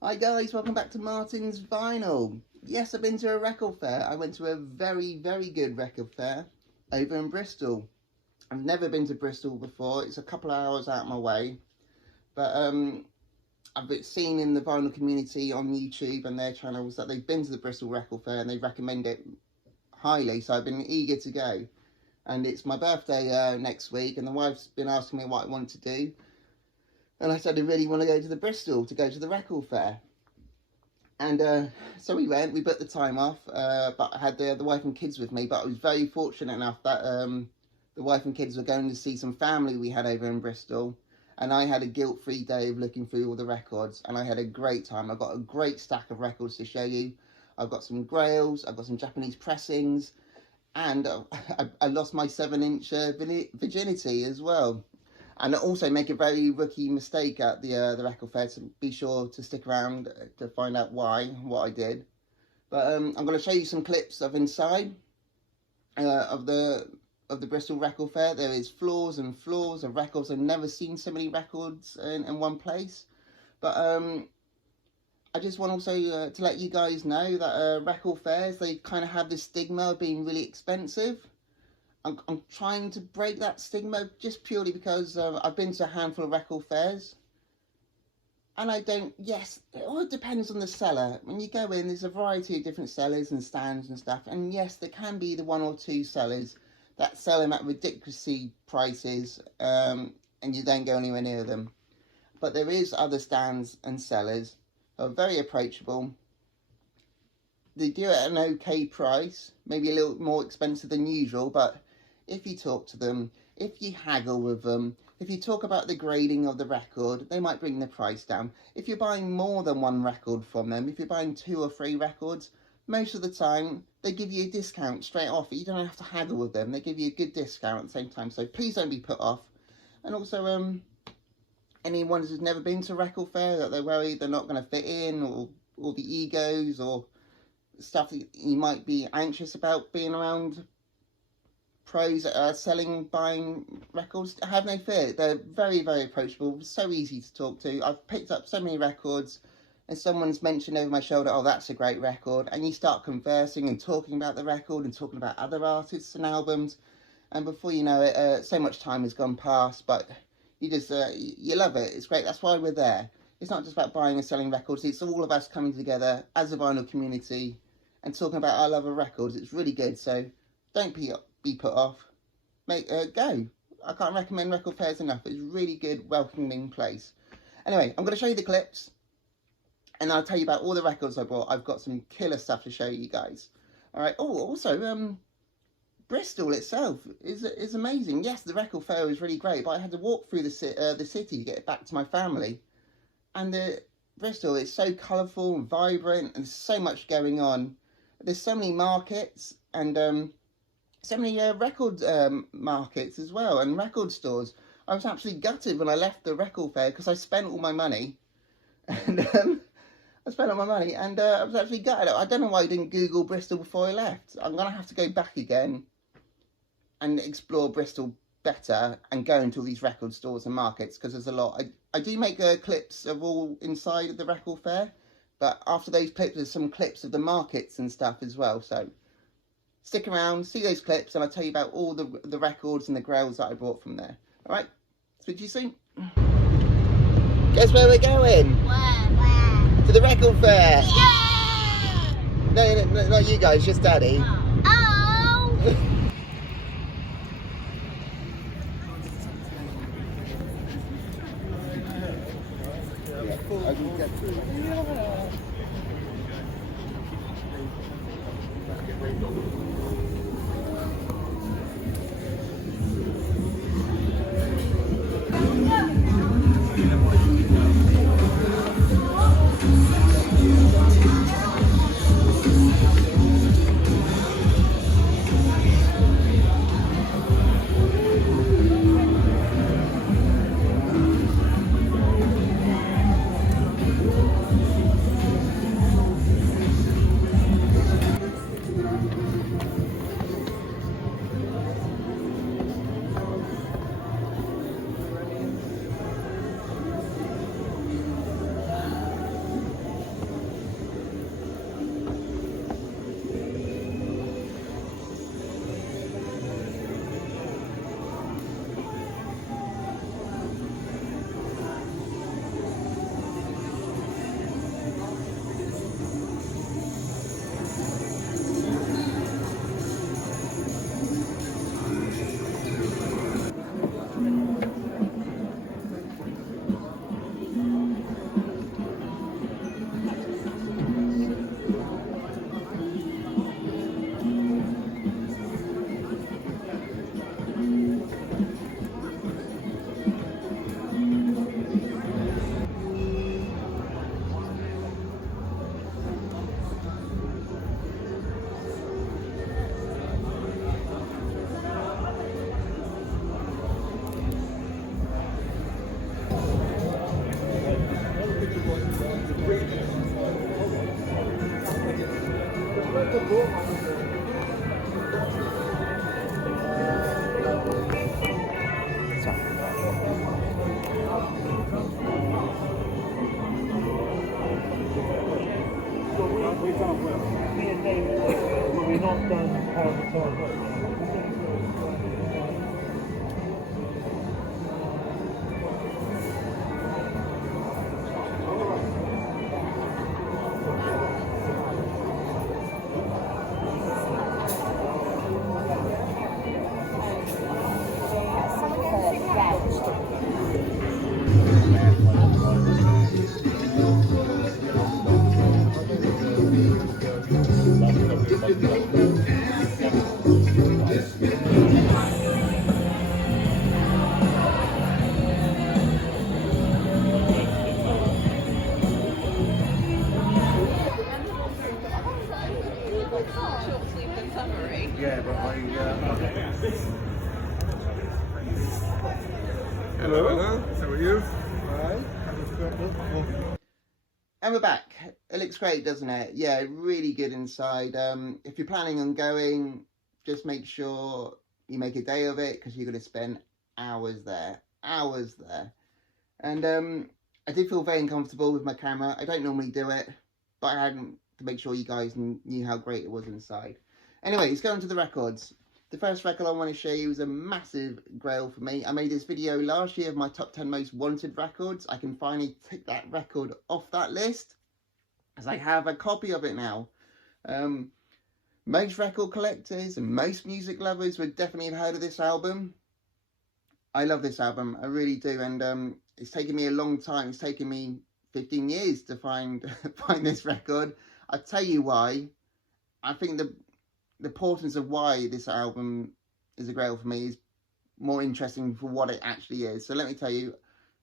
Hi guys, welcome back to Martin's Vinyl. Yes, I've been to a record fair. I went to a very good record fair over in Bristol. I've never been to Bristol before. It's a couple of hours out of my way. But I've seen in the vinyl community on YouTube and their channels that they've been to the Bristol Record Fair and they recommend it highly. So I've been eager to go. And it's my birthday next week and the wife's been asking me what I want to do. And I said I really want to go to the Bristol to go to the record fair. And so we went, we booked the time off, but I had the wife and kids with me. But I was very fortunate enough that the wife and kids were going to see some family we had over in Bristol. And I had a guilt-free day of looking through all the records. And I had a great time. I got a great stack of records to show you. I've got some Grails, I've got some Japanese pressings. And I lost my 7-inch Virginity as well. And also make a very rookie mistake at the record fair, so be sure to stick around to find out what I did. But I'm going to show you some clips of inside of the Bristol Record Fair. There is floors and floors of records. I've never seen so many records in one place. But I just want also to let you guys know that record fairs, they kind of have this stigma of being really expensive. I'm trying to break that stigma just purely because I've been to a handful of record fairs. And yes, it all depends on the seller. When you go in, there's a variety of different sellers and stands and stuff. And yes, there can be the 1 or 2 sellers that sell them at ridiculously prices and you don't go anywhere near them. But there is other stands and sellers who are very approachable. They do it at an okay price, maybe a little more expensive than usual, but if you talk to them, if you haggle with them, if you talk about the grading of the record, they might bring the price down. If you're buying more than 1 record from them, if you're buying 2 or 3 records, most of the time they give you a discount straight off. You don't have to haggle with them. They give you a good discount at the same time. So please don't be put off. And also, anyone who's never been to a record fair, that they're worried they're not going to fit in, or the egos, or stuff that you might be anxious about being around pros that are buying records, have no fear. They're very approachable, so easy to talk to. I've picked up so many records and someone's mentioned over my shoulder, oh, that's a great record, and you start conversing and talking about the record and talking about other artists and albums, and before you know it, so much time has gone past, but you just you love it. It's great. That's why we're there. It's not just about buying and selling records. It's all of us coming together as a vinyl community and talking about our love of records. It's really good, so don't be put off. Go. I can't recommend record fairs enough. It's a really good, welcoming place. Anyway, I'm going to show you the clips and I'll tell you about all the records I bought. I've got some killer stuff to show you guys. Alright, oh, also, Bristol itself is amazing. Yes, the record fair is really great, but I had to walk through the city to get back to my family. And Bristol is so colourful and vibrant and there's so much going on. There's so many markets and so many record markets as well and record stores. I was absolutely gutted when I left the record fair because I spent all my money. And I spent all my money and I was actually gutted. I don't know why I didn't Google Bristol before I left. I'm going to have to go back again and explore Bristol better and go into all these record stores and markets because there's a lot. I do make clips of all inside of the record fair, but after those clips there's some clips of the markets and stuff as well, so stick around, see those clips, and I'll tell you about all the records and the grails that I bought from there. Alright, speak to you soon. Guess where we're going? Where? To the record fair. Yeah! No, not you guys, just Daddy. Oh! We're not done part of the time. Yeah, but Hello. How are you? And we're back. It looks great, doesn't it? Yeah, really good inside. If you're planning on going, just make sure you make a day of it, because you're going to spend hours there. And I did feel very uncomfortable with my camera. I don't normally do it, but I had to make sure you guys knew how great it was inside. Anyway, let's go on to the records. The first record I want to show you is a massive grail for me. I made this video last year of my top 10 most wanted records. I can finally take that record off that list, as I have a copy of it now. Most record collectors and most music lovers would definitely have heard of this album. I love this album, I really do, and it's taken me a long time. It's taken me 15 years to find this record. I'll tell you why. I think the importance of why this album is a grail for me is more interesting for what it actually is. So let me tell you,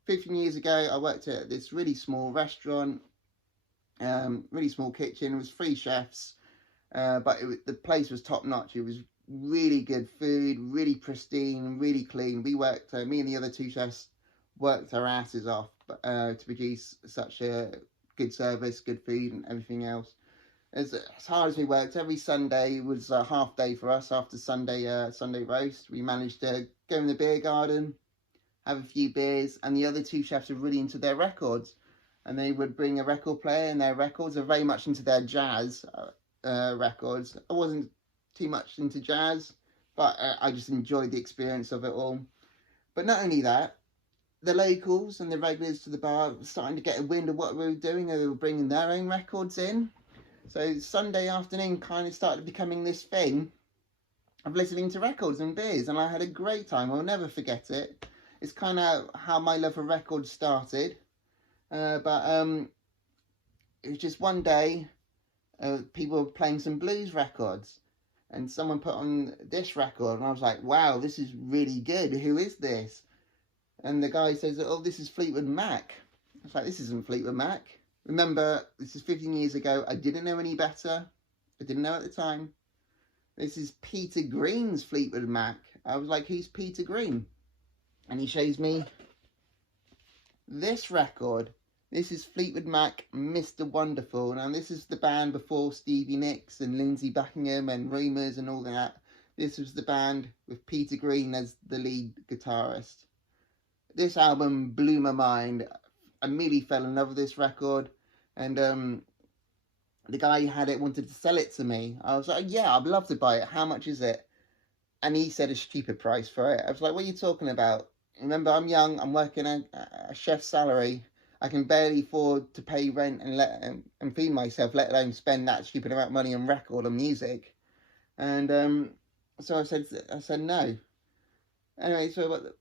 15 years ago I worked at this really small restaurant, really small kitchen. It was 3 chefs, but the place was top notch. It was really good food, really pristine, really clean. We worked, me and the other 2 chefs worked our asses off to produce such a good service, good food and everything else. As hard as we worked, every Sunday was a half day for us. After Sunday roast, we managed to go in the beer garden, have a few beers, and the other 2 chefs were really into their records, and they would bring a record player, and their records are very much into their jazz records. I wasn't too much into jazz, but I just enjoyed the experience of it all. But not only that, the locals and the regulars to the bar were starting to get a wind of what we were doing, and they were bringing their own records in. So Sunday afternoon kind of started becoming this thing of listening to records and beers, and I had a great time. I'll never forget it. It's kind of how my love for records started. But it was just one day, people were playing some blues records, and someone put on this record, and I was like, wow, this is really good. Who is this? And the guy says, oh, this is Fleetwood Mac. I was like, this isn't Fleetwood Mac. Remember, this is 15 years ago. I didn't know any better. I didn't know at the time. This is Peter Green's Fleetwood Mac. I was like, who's Peter Green? And he shows me this record. This is Fleetwood Mac, Mr. Wonderful. Now, this is the band before Stevie Nicks and Lindsey Buckingham and Rumours and all that. This was the band with Peter Green as the lead guitarist. This album blew my mind. I immediately fell in love with this record, and the guy who had it wanted to sell it to me. I was like, yeah, I'd love to buy it. How much is it? And he said a stupid price for it. I was like, what are you talking about? Remember, I'm young, I'm working a chef's salary. I can barely afford to pay rent and feed myself, let alone spend that stupid amount of money on record and music. And so I said no. Anyway, so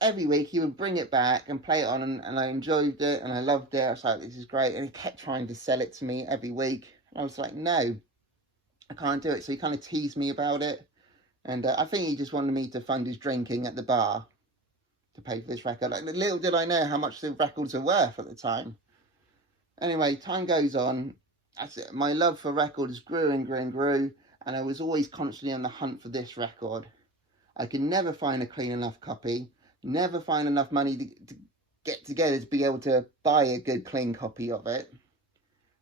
every week he would bring it back and play it on, and I enjoyed it and I loved it. I was like, this is great. And he kept trying to sell it to me every week. And I was like, no, I can't do it. So he kind of teased me about it. And I think he just wanted me to fund his drinking at the bar to pay for this record. Like, little did I know how much the records were worth at the time. Anyway, time goes on. My love for records grew and grew and grew. And I was always constantly on the hunt for this record. I could never find a clean enough copy. Never find enough money to get together to be able to buy a good clean copy of it.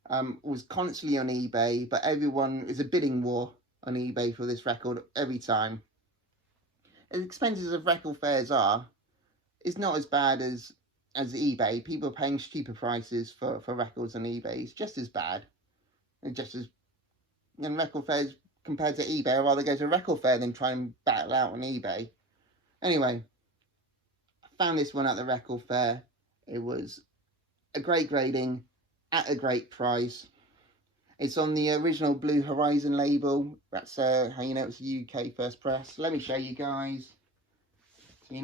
Was constantly on eBay, but everyone is a bidding war on eBay for this record every time. As expensive as record fairs are, it's not as bad as eBay. People are paying stupid prices for records on eBay. It's just as bad. And just as, and record fairs compared to eBay, I'd rather go to a record fair than try and battle out on eBay. Anyway, I found this one at the record fair. It was a great grading at a great price. It's on the original Blue Horizon label. That's how you know it's a UK first press. Let me show you guys. So you're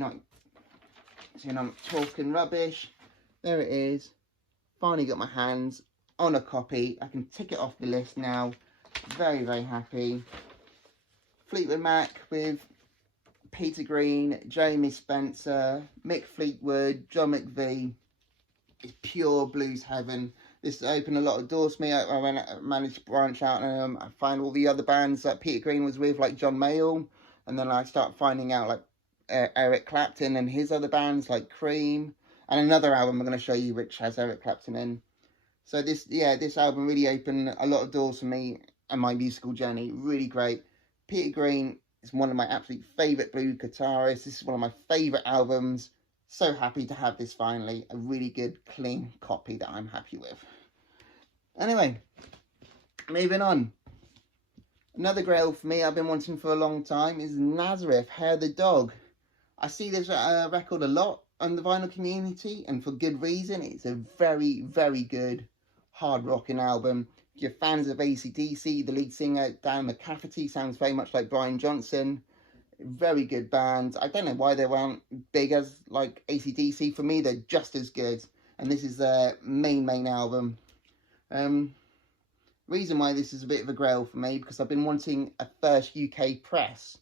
not talking rubbish. There it is. Finally got my hands on a copy. I can tick it off the list now. Very, very happy. Fleetwood Mac with Peter Green, Jamie Spencer, Mick Fleetwood, John McVie. It's pure blues heaven. This opened a lot of doors for me. I managed to branch out and I find all the other bands that Peter Green was with, like John Mayall. And then I start finding out like Eric Clapton and his other bands like Cream. And another album I'm going to show you which has Eric Clapton in. So this album really opened a lot of doors for me and my musical journey. Really great. Peter Green is one of my absolute favourite blues guitarists. This is one of my favourite albums. So happy to have this finally. A really good, clean copy that I'm happy with. Anyway, moving on. Another grail for me I've been wanting for a long time is Nazareth, Hair the Dog. I see this record a lot on the vinyl community, and for good reason. It's a very, very good hard rocking album. If you're fans of AC/DC, the lead singer, Dan McCafferty, sounds very much like Brian Johnson. Very good band. I don't know why they weren't big as like AC/DC. For me, they're just as good. And this is their main album. Reason why this is a bit of a grail for me, because I've been wanting a first UK press.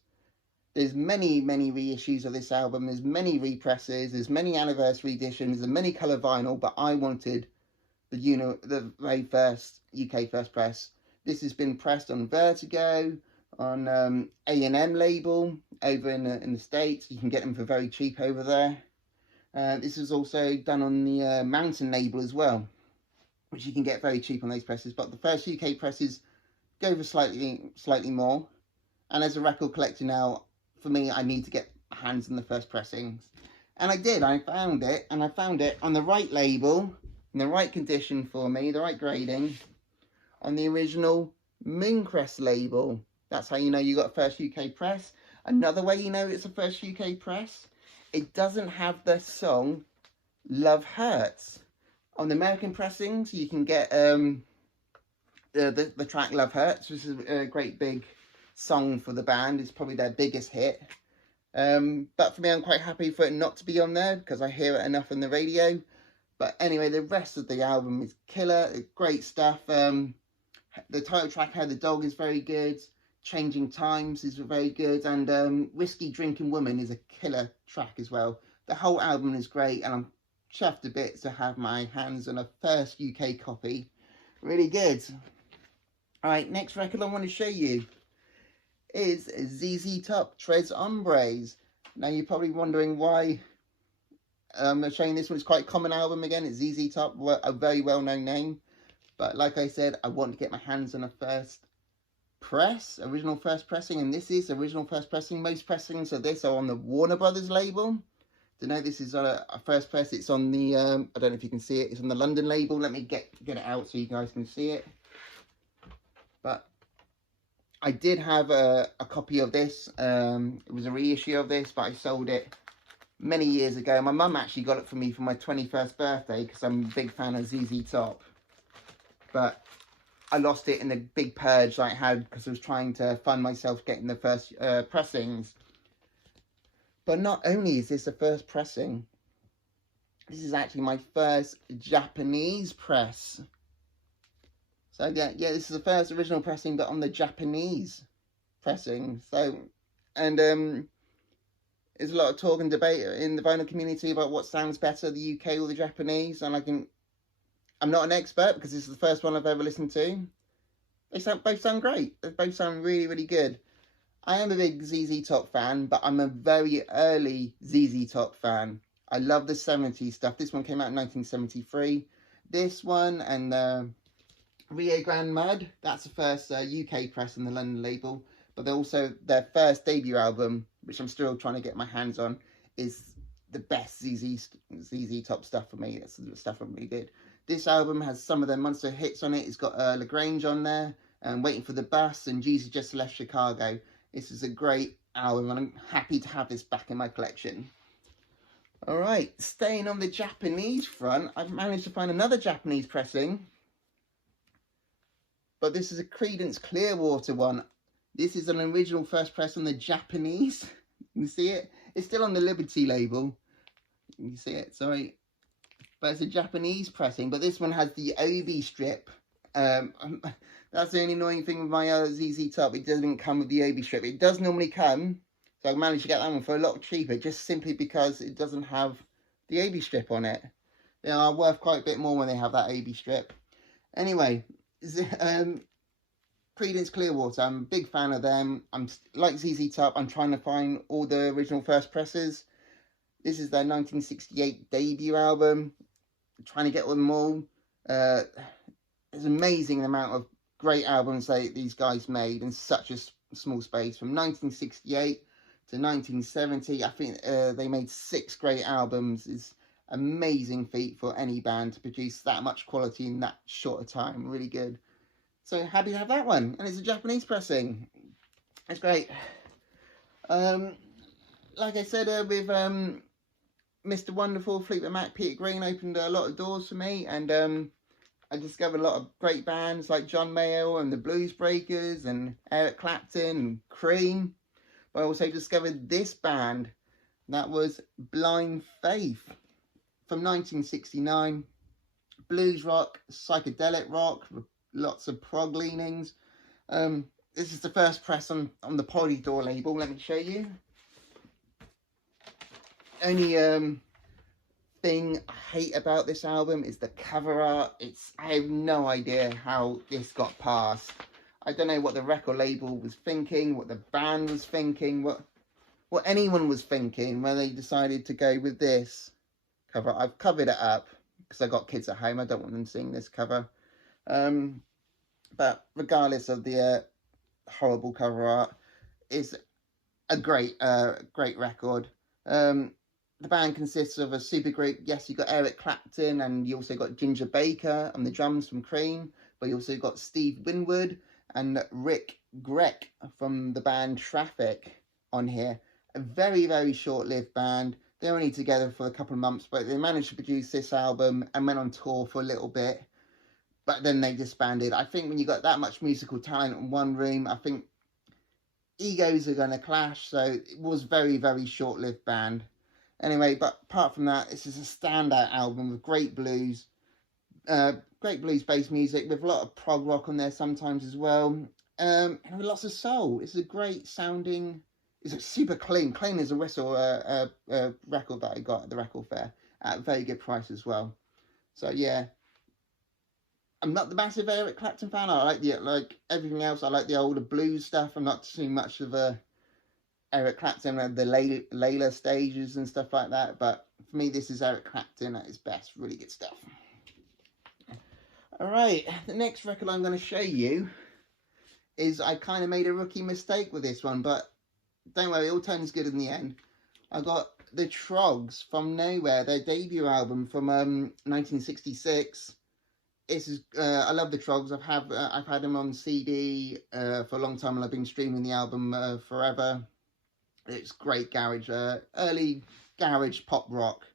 There's many reissues of this album. There's many represses. There's many anniversary editions. There's many colour vinyl. But I wanted the very first UK first press. This has been pressed on Vertigo, on A&M label over in the States. You can get them for very cheap over there. This is also done on the Mountain label as well, which you can get very cheap on those presses. But the first UK presses go for slightly more. And as a record collector now, for me, I need to get hands on the first pressings. And I did. I found it, and I found it on the right label, in the right condition for me, the right grading, on the original Mooncrest label. That's how you know you got a first UK press. Another way you know it's a first UK press, it doesn't have the song Love Hurts. On the American pressings, you can get the track Love Hurts, which is a great big song for the band. It's probably their biggest hit. But for me, I'm quite happy for it not to be on there, because I hear it enough on the radio. But anyway, the rest of the album is killer. Great stuff. The title track, How the Dog, is very good. Changing Times is very good. And Whiskey Drinking Woman is a killer track as well. The whole album is great, and I'm chuffed a bit to have my hands on a first UK copy. Really good. Alright, next record I want to show you is ZZ Top, Tres Hombres. Now you're probably wondering why I'm showing this one. It's quite a common album again. It's ZZ Top, a very well-known name. But like I said, I want to get my hands on a first press, original first pressing, and this is original first pressing. Most pressings of this are on the Warner Brothers label. To know this is a first press, it's on the, I don't know if you can see it, it's on the London label. Let me get it out so you guys can see it. But I did have a copy of this. It was a reissue of this, but I sold it many years ago. My mum actually got it for me for my 21st birthday, because I'm a big fan of ZZ Top. But I lost it in the big purge I had, because I was trying to fund myself getting the first pressings. But not only is this the first pressing, this is actually my first Japanese press. So yeah, this is the first original pressing, but on the Japanese pressing. So, and there's a lot of talk and debate in the vinyl community about what sounds better, the UK or the Japanese. And I'm not an expert, because this is the first one I've ever listened to. Both sound great. They both sound really, really good. I am a big ZZ Top fan, but I'm a very early ZZ Top fan. I love the 70s stuff. This one came out in 1973. This one and Rio Grande Mud, that's the first UK press on the London label, but they're also their first debut album, which I'm still trying to get my hands on, is the best ZZ Top stuff for me. That's the stuff I really did. This album has some of their monster hits on it. It's got Lagrange on there, and Waiting for the Bus, and Jesus Just Left Chicago. This is a great album, and I'm happy to have this back in my collection. Alright, staying on the Japanese front, I've managed to find another Japanese pressing, but this is a Creedence Clearwater one. This is an original first press on the Japanese. You see it? It's still on the Liberty label. You see it? Sorry. But it's a Japanese pressing. But this one has the Obi strip. That's the only annoying thing with my ZZ Top. It doesn't come with the Obi strip. It does normally come. So I managed to get that one for a lot cheaper. Just simply because it doesn't have the Obi strip on it. They are worth quite a bit more when they have that Obi strip. Anyway. Creedence Clearwater, I'm a big fan of them. I'm like ZZ Top, I'm trying to find all the original first presses. This is their 1968 debut album. I'm trying to get them all. It's amazing the amount of great albums these guys made in such a small space. From 1968 to 1970, I think they made 6 great albums. It's amazing feat for any band to produce that much quality in that short a time. Really good. So happy to have that one, and it's a Japanese pressing. It's great. Like I said, with Mr. Wonderful, Fleetwood Mac, Peter Green opened a lot of doors for me, and I discovered a lot of great bands like John Mayall and the Blues Breakers and Eric Clapton and Cream. But I also discovered this band, that was Blind Faith, from 1969. Blues rock, psychedelic rock, lots of prog leanings. This is the first press on the Polydor label. Let me show you. Only thing I hate about this album is the cover art. I have no idea how this got past. I don't know what the record label was thinking, what the band was thinking, what anyone was thinking when they decided to go with this cover. I've covered it up because I got kids at home. I don't want them seeing this cover. But regardless of the horrible cover art, it's a great record. The band consists of a supergroup. Yes, you got Eric Clapton, and you also got Ginger Baker on the drums from Cream, but you also got Steve Winwood and Rick Greck from the band Traffic on here. A very, very short-lived band. They're only together for a couple of months, but they managed to produce this album and went on tour for a little bit. But then they disbanded. I think when you got that much musical talent in one room, I think egos are going to clash. So it was very, very short-lived band. Anyway, but apart from that, this is a standout album with great blues. Great blues-based music with a lot of prog rock on there sometimes as well. And with lots of soul. It's a great sounding... It's super clean as a whistle record that I got at the record fair at a very good price as well. So yeah, I'm not the massive Eric Clapton fan. I like everything else. I like the older blues stuff. I'm not too much of a Eric Clapton and the Layla stages and stuff like that. But for me, this is Eric Clapton at his best. Really good stuff. All right, the next record I'm going to show you is I kind of made a rookie mistake with this one, but don't worry, it all turns good in the end. I got the Trogs from Nowhere, their debut album from 1966. This is I love the Trogs. I've had them on CD for a long time, and I've been streaming the album forever. It's great garage, early garage pop rock.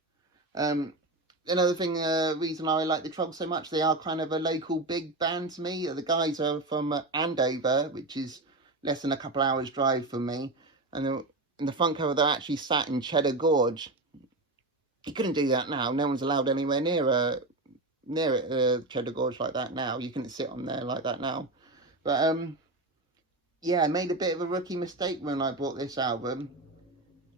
Another thing, reason I like the Trogs so much, they are kind of a local big band to me. The guys are from Andover, which is less than a couple hours drive from me. And in the front cover, they're actually sat in Cheddar Gorge. You couldn't do that now. No one's allowed anywhere near Cheddar Gorge like that now. You couldn't sit on there like that now. But yeah, I made a bit of a rookie mistake when I bought this album.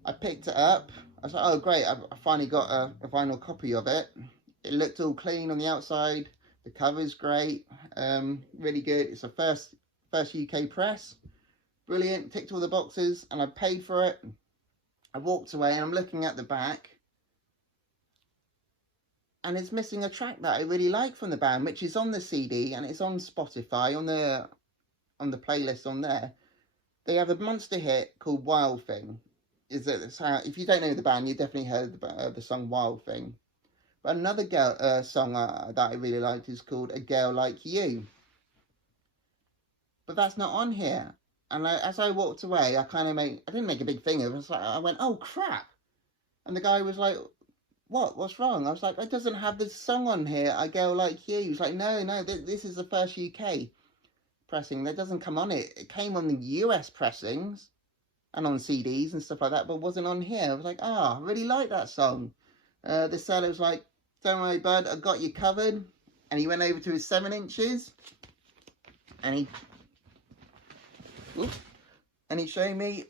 I picked it up. I was like, oh great, I finally got a vinyl copy of it. It looked all clean on the outside. The cover's great. Really good. It's a first UK press. Brilliant, ticked all the boxes, and I paid for it. I walked away, and I'm looking at the back. and it's missing a track that I really like from the band, which is on the CD and it's on Spotify on the playlist on there. They have a monster hit called Wild Thing. If you don't know the band, you definitely heard the song Wild Thing. But another song that I really liked is called A Girl Like You. But that's not on here. And as I walked away, I didn't make a big thing of it. I went, oh crap. And the guy was like, what's wrong? I was like, it doesn't have this song on here, A Girl Like You. He was like, no, this is the first UK pressing. That doesn't come on it. It came on the US pressings and on CDs and stuff like that, but wasn't on here. I was like, I really like that song. The seller was like, don't worry, bud, I got you covered. And he went over to his 7 inches and he showed me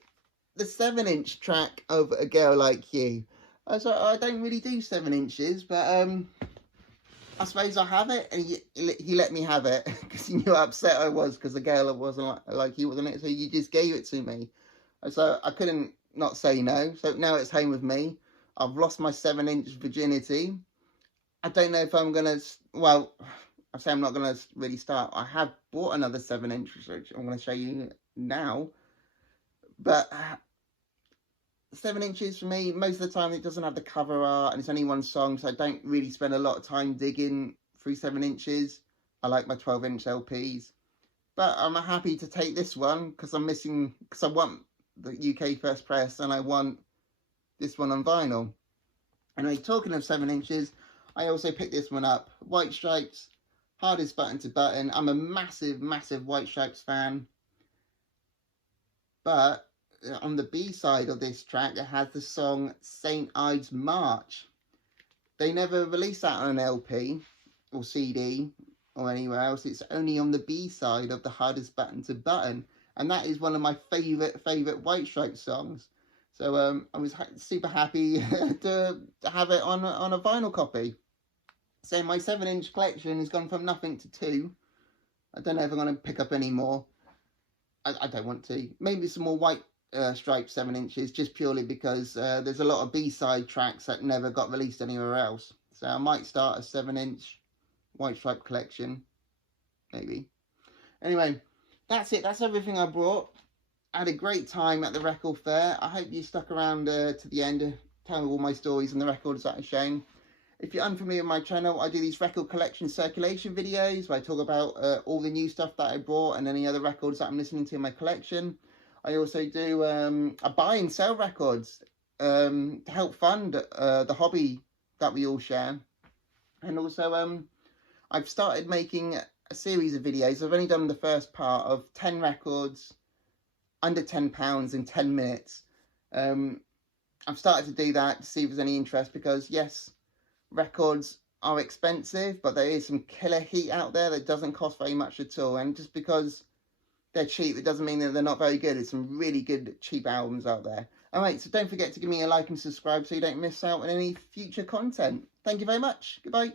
the 7-inch track of A Girl Like You. I was like, I don't really do 7 inches, but I suppose I have it. And he let me have it because he knew how upset I was because the girl wasn't like he wasn't it. So you just gave it to me. So I couldn't not say no. So now it's home with me. I've lost my 7-inch virginity. I don't know if I'm going to, well, I say I'm not going to really start. I have bought another 7-inch, which I'm going to show you now. But 7 inches for me, most of the time it doesn't have the cover art and it's only one song, so I don't really spend a lot of time digging through 7 inches. I like my 12-inch LPs. But I'm happy to take this one because I want the UK first press and I want this one on vinyl. Anyway, talking of 7 inches, I also picked this one up. White Stripes, Hardest Button to Button. I'm a massive White Stripes fan. But on the B side of this track, it has the song St. Ives March. They never released that on an LP or CD or anywhere else. It's only on the B side of the Hardest Button to Button. And that is one of my favourite White Stripes songs. So I was super happy to have it on a vinyl copy. So my 7-inch collection has gone from nothing to 2. I don't know if I'm going to pick up any more. I don't want to. Maybe some more White Stripes 7 inches, just purely because there's a lot of B-side tracks that never got released anywhere else. So I might start a 7-inch White Stripe collection. Maybe. Anyway, that's it. That's everything I brought. I had a great time at the record fair. I hope you stuck around to the end. Tell me all my stories and the records that I'm showing. If you're unfamiliar with my channel, I do these record collection circulation videos where I talk about all the new stuff that I brought and any other records that I'm listening to in my collection. I also do I buy and sell records to help fund the hobby that we all share. And also I've started making a series of videos. I've only done the first part of 10 records under £10 in 10 minutes. I've started to do that to see if there's any interest because yes, records are expensive, but there is some killer heat out there that doesn't cost very much at all. And just because they're cheap, it doesn't mean that they're not very good. There's some really good cheap albums out there. Alright, so don't forget to give me a like and subscribe so you don't miss out on any future content. Thank you very much. Goodbye.